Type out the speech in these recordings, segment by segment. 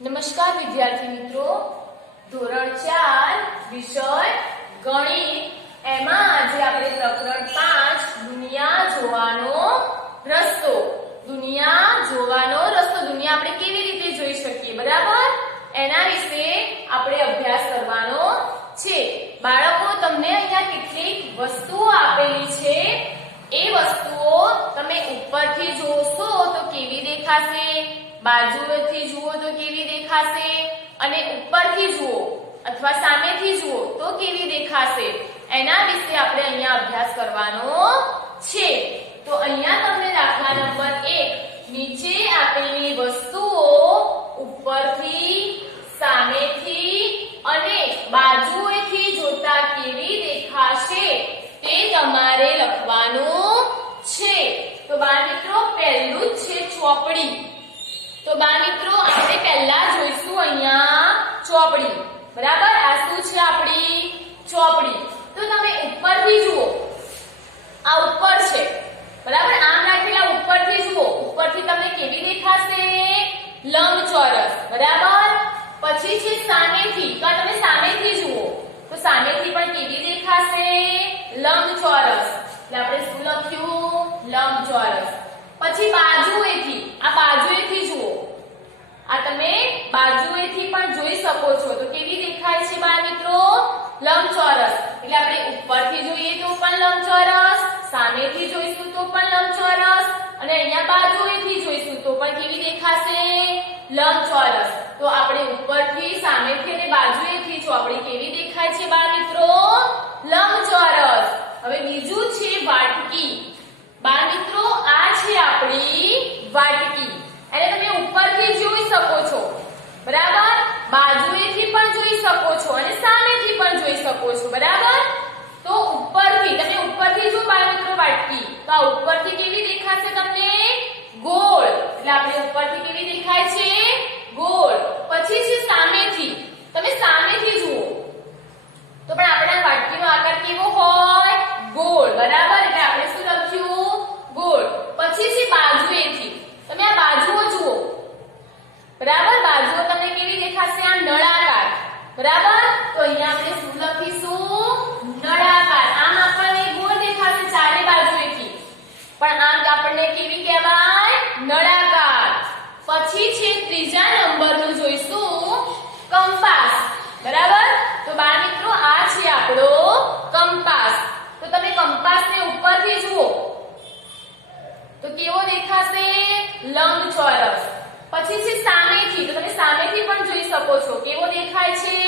નમસ્કાર વિદ્યાર્થી મિત્રો, ધોરણ 4 વિષય ગણિત એમાં આજે આપણે પ્રકરણ 5 દુનિયા જોવાનો રસ્તો. દુનિયા જોવાનો રસ્તો, દુનિયા આપણે કેવી રીતે જોઈ શકીએ, બરાબર? એના વિશે આપણે અભ્યાસ કરવાનો છે. બાળકો, તમને અહીંયા કેટલીક વસ્તુઓ આપેલી છે. એ વસ્તુઓ તમે ઉપરથી જોશો તો કેવી દેખાશે, બાજુએથી જુઓ તો કેવી દેખાશે, અને ઉપરથી જુઓ અથવા સામેથી જુઓ તો કેવી દેખાશે, એના વિશે આપણે અહીંયા અભ્યાસ કરવાનો છે. તો અહીંયા તમને દાખલા નંબર 1 નીચે આપેલી વસ્તુઓ ઉપરથી, સામેથી અને બાજુએથી જોતા કેવી દેખાશે તે તમારે લખવાનું છે. તો બાળ મિત્રો, પહેલું જ છે ચોપડી. તો બાળ મિત્રો, આપણે પહેલા જોઈશું અહીંયા ચોપડી, બરાબર? આ શું છે? આપણી ચોપડી. તો તમે ઉપરથી જુઓ, આ ઉપર છે, બરાબર? આમ રાખેલા ઉપરથી જુઓ, ઉપરથી તમને કેવી દેખાશે? લંબચોરસ, બરાબર? પછી છે સામેથી, તો તમે સામેથી જુઓ તો સામેથી પણ કેવી દેખાશે? લંબચોરસ. એટલે આપણે શું લખ્યું? લંબચોરસ. પછી બાજુએથી, આ બાજુએથી જુઓ, આ તમે બાજુએથી પણ જોઈ શકો છો તો કેવી દેખાય છે બાળ મિત્રો? લંબચોરસ. એટલે આપણે ઉપરથી જોઈએ તો પણ લંબચોરસ, સામેથી જોઈશું તો પણ લંબચોરસ, અને અહીંયા બાજુએથી જોઈશું તો પણ કેવી દેખાશે? લંબચોરસ. તો આપણે ઉપરથી, સામેથી અને બાજુએથી ચોપડી કેવી દેખાય છે બાળ મિત્રો? લંબચોરસ. હવે બીજું છે વાટકી. બાળ મિત્રો, આ છે આપણી વાટકી. એટલે તમે ઉપરથી જોઈ શકો છો, બરાબર? બાજુએથી પણ જોઈ શકો છો અને સામેથી પણ જોઈ શકો છો, બરાબર? તો ઉપરથી, તમે ઉપરથી જો બાળ મિત્રો વાટકી, તો આ ઉપરથી કેવી દેખાશે તમને? ગોળ. એટલે આપણે ઉપરથી કેવી દેખાય છે? ગોળ. પછી છે સામેથી, તમે સામેથી જુઓ તો પણ આપણા વાટકીનો આકાર કેવો હોય? ગોળ, બરાબર? એટલે આપણે શું લખ્યું? ગોળ. પછી છે બાજુએથી, તમે આ બાજુઓ જુઓ, બરાબર? બાજુઓ તમને કેવી દેખાશે? આ નળાકાર, બરાબર? તો અહીંયા આપણે શું લખીશું? નળાકાર. આમ આપણને ગોળ દેખાશે ચારે બાજુએથી, પણ આમ આપણને કેવી કહેવાય? નળાકાર. પછી છે ત્રીજા નંબરનું જોઈશું કંપાસ, બરાબર? તો બાળ મિત્રો, આ છે આપણો કંપાસ. તો તમે કંપાસને ઉપરથી જુઓ તો કેવો દેખાશે? લંબચોરસ. પછી છે સામેથી, તો તમે સામેથી પણ જોઈ શકો છો કેવો દેખાય છે?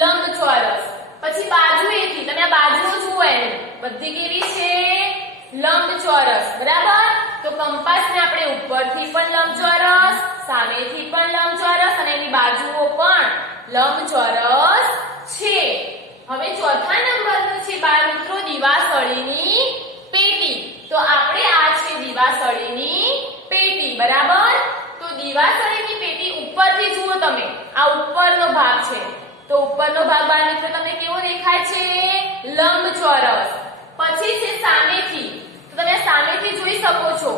લંબચોરસ. પછી બાજુએથી, તમે આ બાજુઓ જુઓ, એની બધી કેવી છે? લંબચોરસ, બરાબર? તો કંપાસને આપણે ઉપરથી પણ લંબચોરસ, સામેથી પણ લંબચોરસ અને એની બાજુઓ પણ લંબચોરસ છે. હવે ચોથા નંબરનું છે બાળ મિત્રો દિવાસળીની પેટી. તો આપણે આ છે દિવાસળીની પેટી, બરાબર? તો દિવાસળીની પેટી ઉપરથી જુઓ તમે, આ ઉપરનો ભાગ છે. તો ઉપરનો ભાગ બાળ મિત્રો તમને કેવો દેખાય છે? લંબચોરસ. પછી છે સામેથી, તો તમે સામેથી જોઈ શકો છો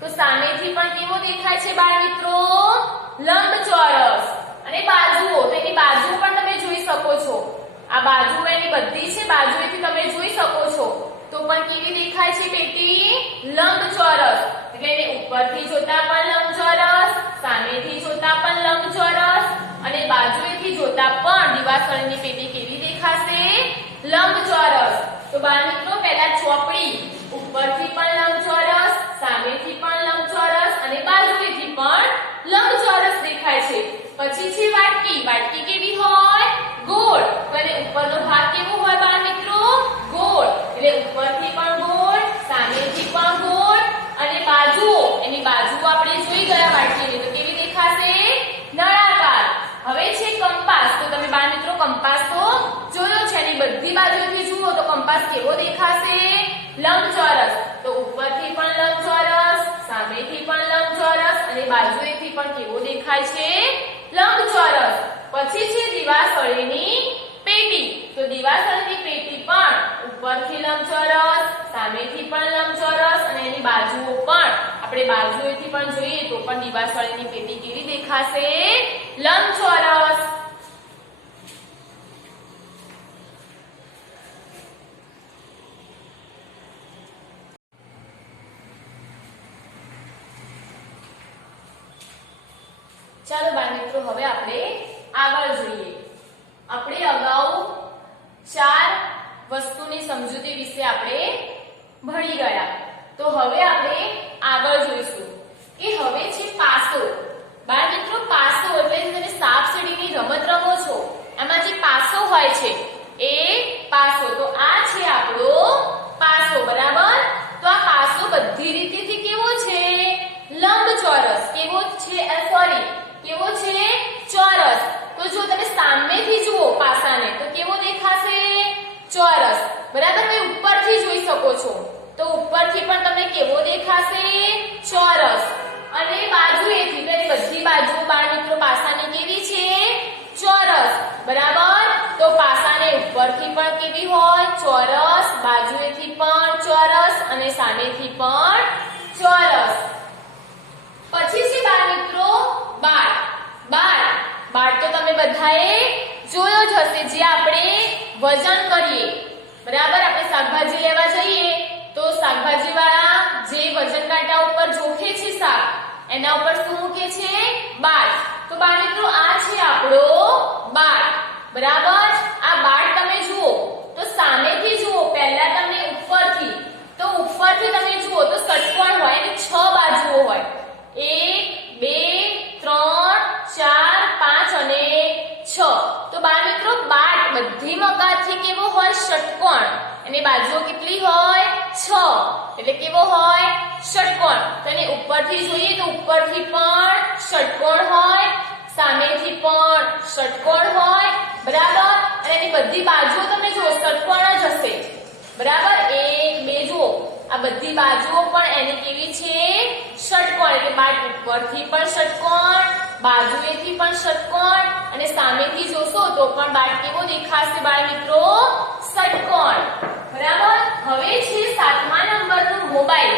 તો સામેથી પણ કેવો દેખાય છે બાળ મિત્રો? લંબચોરસ. અને બાજુઓ, તો એની બાજુ પણ તમે જોઈ શકો છો, આ બાજુ એની બધી છે, બાજુએથી તમે જોઈ શકો છો તો પણ કેવી દેખાય છે પેટી? લંબચોરસ. એટલે એને ઉપરથી જોતા પણ લંબચોરસ, સામેથી જોતા પણ લંબચોરસ અને બાજુએથી જોતા પણ દિવાસળીની પેટી કેવી દેખાશે? લંબચોરસ. તો બાળ મિત્રો, પહેલા ચોપડી, ઉપરથી પણ લંબચોરસ, સામેથી પણ લંબચોરસ અને બાજુએથી પણ લંબચોરસ દેખાય છે. પછી છે વાટકી. વાટકી કેવી હોય? ગોળ. અને ઉપરનો ભાગ કેવો હોય બાળ મિત્રો? ગોળ. એટલે ઉપરથી પણ ગોળ, સામેથી પણ ગોળ અને બાજુઓ, એની બાજુઓ આપણે જોઈ ગયા વાટકીની, તો કેવી દેખાશે? નળાકાર. હવે છે કંપાસ. તો તમે બાળ મિત્રો કંપાસ તો જોયો છે, એની બધી બાજુથી જુઓ તો કંપાસ કેવો દેખાશે? લંબચોરસ. તો ઉપરથી પણ લંબચોરસ, સામેથી પણ લંબચોરસ અને બાજુએથી પણ કેવો દેખાય છે? લંબચોરસ. પછી છે દિવાસળીની પેટી. તો દિવાસળીની પેટી પણ ઉપરથી લંબચોરસ, સામેથી પણ લંબચોરસ અને એની બાજુઓ પણ આપણે બાજુએથી પણ જોઈએ તો પણ દિવાસળીની પેટી કેવી દેખાશે? લંબચોરસ. ચાલો બાળમિત્રો, હવે આપણે આગળ જોઈએ. આપણે અગાઉ 4 વસ્તુની સમજૂતી વિશે આપણે ભણી ગયા. તો હવે આપણે આગળ જોઈશું કે હવે છે પાસો. બાળમિત્રો, પાસો એટલે તમે સાપ સીડીની રમત રમો છો, એમાં જે પાસો હોય છે એ પાસો. તો આ છે આપણો પાસો, બરાબર? તો આ પાસો બધી રીતેથી કેવો છે? લંબચોરસ. કેવો છે? સોરી, કેવો છે? ચોરસ. તો જો તમે સામેથી જુઓ પાસાને તો કેવો દેખાશે? ચોરસ. બરાબર? તમે ઉપરથી જોઈ શકો છો તો ઉપરથી પણ તમને કેવો દેખાશે? ચોરસ. અને બાજુએથી તો બધી બાજુઓ બાળમિત્રો પાસાની કેવી છે? ચોરસ. બરાબર? તો પાસાને ઉપરથી પણ કેવી હોય? ચોરસ. બાજુએથી પણ ચોરસ અને સામેથી પણ ચોરસ. પછી છે બાળમિત્રો બાળ. બાળ તો તમે બધાએ જોયો જ હશે, જે આપણે વજન કરીએ. બરાબર? આપણે શાકભાજી લેવા જઈએ તો શાકભાજી વાળા જે વજન કાંટા ઉપર જોખે છે શાક, એના ઉપર શું મૂકે છે? બાળ. તો બાળમિત્રો આ છે આપણો બાળ. બરાબર? આ બાળ તમે જુઓ તો સામેથી જુઓ, પહેલા તમે ઉપરથી, તો ઉપરથી તમે જુઓ તો ષટકોણ હોય અને 6 બાજુઓ હોય. 1 2 3 4 5 અને 6. તો બાળમિત્રો બાળ બધી મગાથી કેવો હોય? ષટકોણ. અને બાજુઓ કેટલી હોય? 6. એટલે કેવો હોય? ષટકોણ. તો એને ઉપરથી જોઈએ તો ઉપરથી પણ ષટકોણ હોય, સામેથી પણ ષટકોણ હોય. બરાબર? અને એની બધી બાજુઓ તમે જુઓ ષટકોણ જ હશે. બરાબર? 1 2 જુઓ, આ બધી બાજુઓ પણ એની કેવી છે? ષટકોણ. એટલે બાળ ઉપરથી પણ ષટકોણ, બાજુએથી પણ ષટકોણ અને સામેથી જોશો તો પણ બાળ કેવો દેખાશે બાળમિત્રો? ષટકોણ. બરાબર? હવે છે 7મા નંબરનો મોબાઈલ.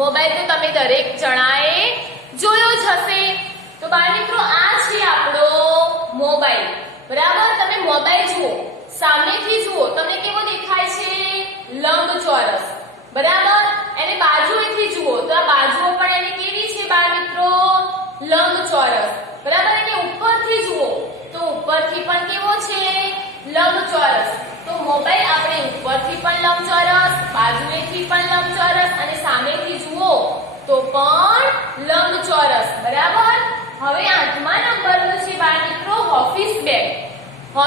મોબાઈલ તો તમે દરેક જણાએ જોયો જ હશે. તો બાળમિત્રો આ છે આપણો મોબાઈલ. બરાબર? તમે મોબાઈલ જુઓ, સામેથી જુઓ તમને કેવો દેખાય છે? લંબચોરસ. બરાબર? એને બાજુએથી જુઓ તો આ બાજુઓ પણ એની કેવી છે બાળમિત્રો? લંબચોરસ. બરાબર? એને ઉપરથી જુઓ તો ઉપરથી પણ કેવો છે? લંબચોરસ. તો મોબાઈલ આપણે ઉપરથી પણ લંબચોરસ, બાજુએથી પણ લંબચોરસ અને સામેથી જુઓ તો પણ લંબચોરસ. બરાબર? હવે 8મા નંબરનો છે બાળમિત્રો ઓફિસ બેગ.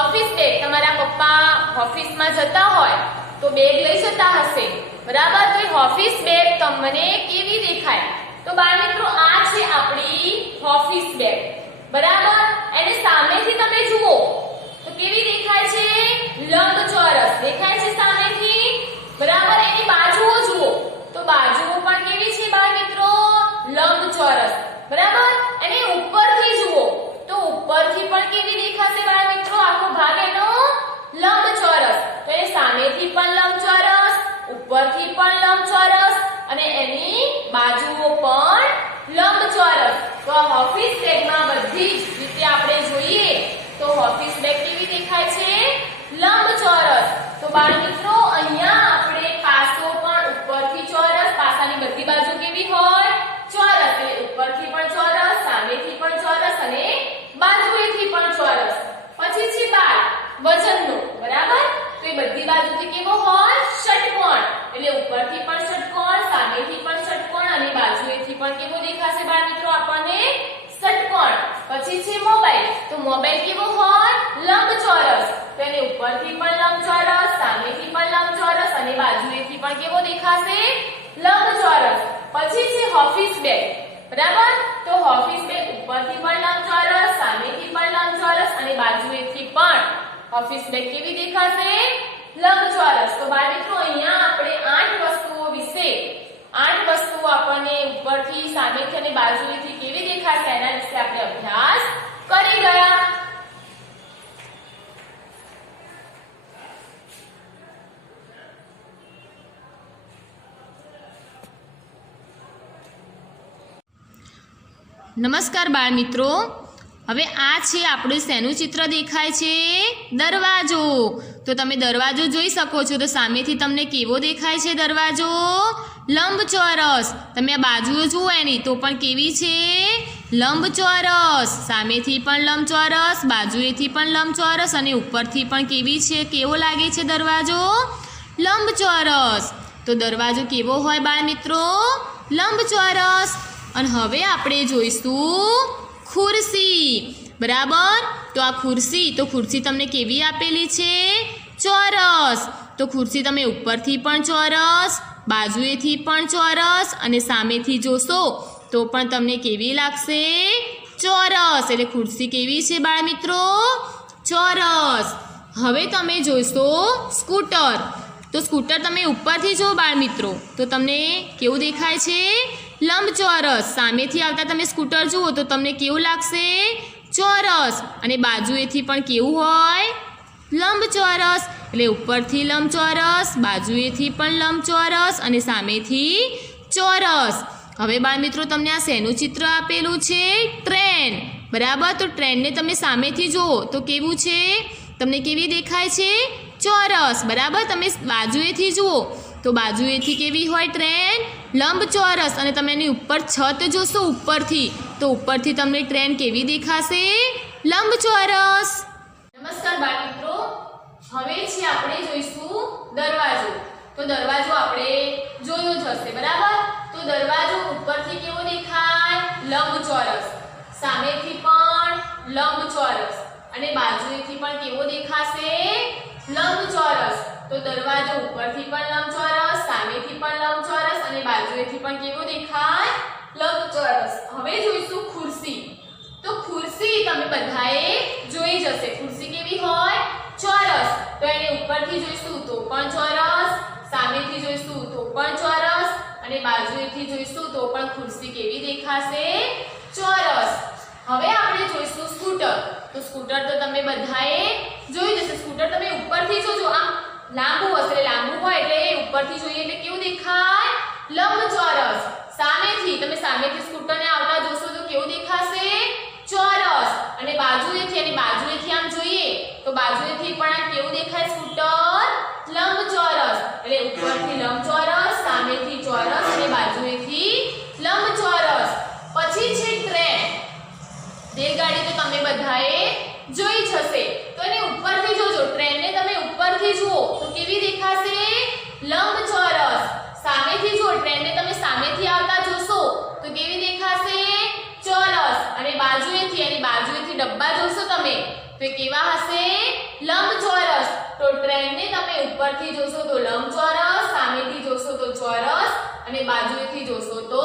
ઓફિસ બેગ તમારા પપ્પા ઓફિસમાં જતા હોય તો બેગ લઈ જતા હશે. બરાબર? તો એ ઓફિસ બેગ તમને કેવી દેખાય? તો બાળમિત્રો આ છે આપણી ઓફિસ બેગ. બરાબર? એને સામેથી તમે જુઓ તો કેવી દેખાય છે? લંબચોરસ દેખાય છે સામેથી. બરાબર? એની બાજુઓ જુઓ તો બાજુઓ પણ કેવી છે બાળમિત્રો? લંબચોરસ. બરાબર? એને ઉપરથી જુઓ તો ઉપરથી પણ કેવી દેખાશે બાળમિત્રો? આખો ભાગ એનો લંબચોરસ. તો એ સામેથી પણ લંબચોરસ, ઉપરથી પણ લંબચોરસ અને એની બાજુઓ પણ લંબચોરસ. તો આ ઓફિસ બેગમાં બધી જ રીતે આપણે જોઈએ તો ઓફિસ બેગ કેવી દેખાય છે? લંબચોરસ. તો બાળમિત્રો અહીંયા આપણે પાસો પણ ઉપરથી ચોરસ, પાસાની બધી બાજુ કેવી હોય? ચોરસ. એટલે ઉપરથી પણ ચોરસ, સામેથી પણ ચોરસ અને બાજુએથી પણ ચોરસ. પછી છે બાળ વજનનો. બરાબર? તો એ બધી બાજુથી કેવો હોય? ષટકોણ. એટલે ઉપરથી પણ ષટકોણ, સામેથી પણ ષટકોણ અને બાજુએથી પણ કેવો દેખાશે બાળમિત્રો આપણને? ષટકોણ. પછી છે મોબાઈલ. તો મોબાઈલ કેવો હોય? લંબચોરસ. તો એને ઉપરથી પણ લંબચોરસ, સામેથી પણ લંબચોરસ અને બાજુએથી પણ કેવો દેખાશે? લંબચોરસ. પછી છે ઓફિસ બેગ. બરાબર? તો ઓફિસ બેગ ઉપરથી પણ લંબચોરસ, સામેથી પણ લંબચોરસ અને બાજુએથી પણ ઓફિસ બેગ કેવી દેખાશે? લંબચોરસ. તો બાળમિત્રો અહીંયા આપણે 8 વસ્તુઓ વિશે 8 વસ્તુઓ આપણને ઉપરથી, સામેથી અને બાજુએથી કેવી દેખાશે એના વિશે આપણે અભ્યાસ કરી ગયા. નમસ્કાર બાળ મિત્રો, હવે આ છે આપણું શેનું ચિત્ર દેખાય છે? દરવાજો. તો તમે દરવાજો જોઈ શકો છો. તો સામેથી તમને કેવો દેખાય છે દરવાજો? લંબચોરસ. તમે આ બાજુઓ જુઓ એની તો પણ કેવી છે? લંબચોરસ. સામેથી પણ લંબચોરસ, બાજુએથી પણ લંબચોરસ અને ઉપરથી પણ કેવી છે? કેવો લાગે છે દરવાજો? લંબચોરસ. તો દરવાજો કેવો હોય બાળ મિત્રો? લંબચોરસ. અને હવે આપણે જોઈશું ખુરશી. બરાબર. તો આ ખુરશી તમને કેવી આપેલી છે? ચોરસ. તો ખુરશી તમે ઉપરથી પણ ચોરસ, બાજુએથી પણ ચોરસ અને સામેથી જોશો તો પણ તમને કેવી લાગશે? ચોરસ. એટલે ખુરશી કેવી છે બાળ મિત્રો? ચોરસ. હવે તમે જોશો સ્કૂટર. તો સ્કૂટર તમે ઉપરથી જો બાળ મિત્રો તો તમને કેવું દેખાય છે? લંબચોરસ. સામેથી આવતા તમે સ્કૂટર જુઓ તો તમને કેવું લાગશે? ચોરસ. અને બાજુએથી પણ કેવું હોય? લંબચોરસ. એટલે ઉપરથી લંબચોરસ, બાજુએથી પણ લંબચોરસ અને સામેથી ચોરસ. હવે બાળ મિત્રો તમને આ શેનું ચિત્ર આપેલું છે? ટ્રેન. બરાબર. તો ટ્રેનને તમે સામેથી જુઓ તો કેવું છે? તમને કેવી દેખાય છે? ચોરસ. બરાબર. તમે બાજુએથી જુઓ તો બાજુએથી કેવી હોય ટ્રેન? લંબચોરસ. અને તમે એની ઉપર છત જોશો ઉપરથી તો ઉપરથી તમને ટ્રેન કેવી દેખાશે? લંબચોરસ. નમસ્કાર બાળ મિત્રો, હવે છે આપણે જોઈશું દરવાજો. તો દરવાજો આપણે જોયો જ હશે. બરાબર. તો દરવાજો ઉપરથી કેવો દેખાય? લંબચોરસ. સામેથી પણ લંબચોરસ અને બાજુએથી પણ કેવો દેખાશે? લંબચોરસ. તો દરવાજો ઉપરથી પણ લંબચોરસ, સામેથી પણ લંબચોરસ અને બાજુએથી પણ કેવો દેખાય? લંબચોરસ. હવે જોઈશું ખુરશી. તો ખુરશી તમે બધાએ જોઈ જશે. ખુરશી કેવી હોય? ચોરસ. તો એને ઉપરથી જોઈશું તો પણ ચોરસ, સામેથી જોઈશું તો પણ ચોરસ અને બાજુએથી જોઈશું તો પણ ખુરશી કેવી દેખાશે? ચોરસ. હવે આપણે જોઈશું સ્કૂટર. તો સ્કૂટર તો તમે બધાએ જોઈ જશે. સ્કૂટર તમે ઉપરથી જોજો, આમ લાંબુ હશે, લાંબુ હોય એટલે ઉપરથી જોઈએ એટલે કેવું દેખાય? લંબચોરસ. સામેથી તમે સામેથી સ્કૂટરને આવતા જોશો તો કેવું દેખાશે? ચોરસ. અને બાજુએથી આમ જોઈએ તો બાજુએથી પણ આ કેવું દેખાય સ્કૂટર? લંબચોરસ. એટલે ઉપરથી લંબચોરસ, સામેથી ચોરસ અને બાજુએથી લંબચોરસ. પછી છે ટ્રેન. રેલગાડી તો તમે બધાએ જોઈ જશે. તો એને ઉપરથી જોજો. ટ્રેનને તમે ઉપરથી જુઓ તો કેવી દેખાશે? લંબચોરસ. સામેથી જુઓ, ટ્રેનને તમે સામેથી આવતા જોશો તો કેવી દેખાશે? ચોરસ. અને બાજુએથી ડબ્બા જોશો તમે તો કેવા હશે? લંબચોરસ. તો ટ્રેનને તમે ઉપરથી જોશો તો લંબચોરસ, સામેથી જોશો તો ચોરસ અને બાજુએથી જોશો તો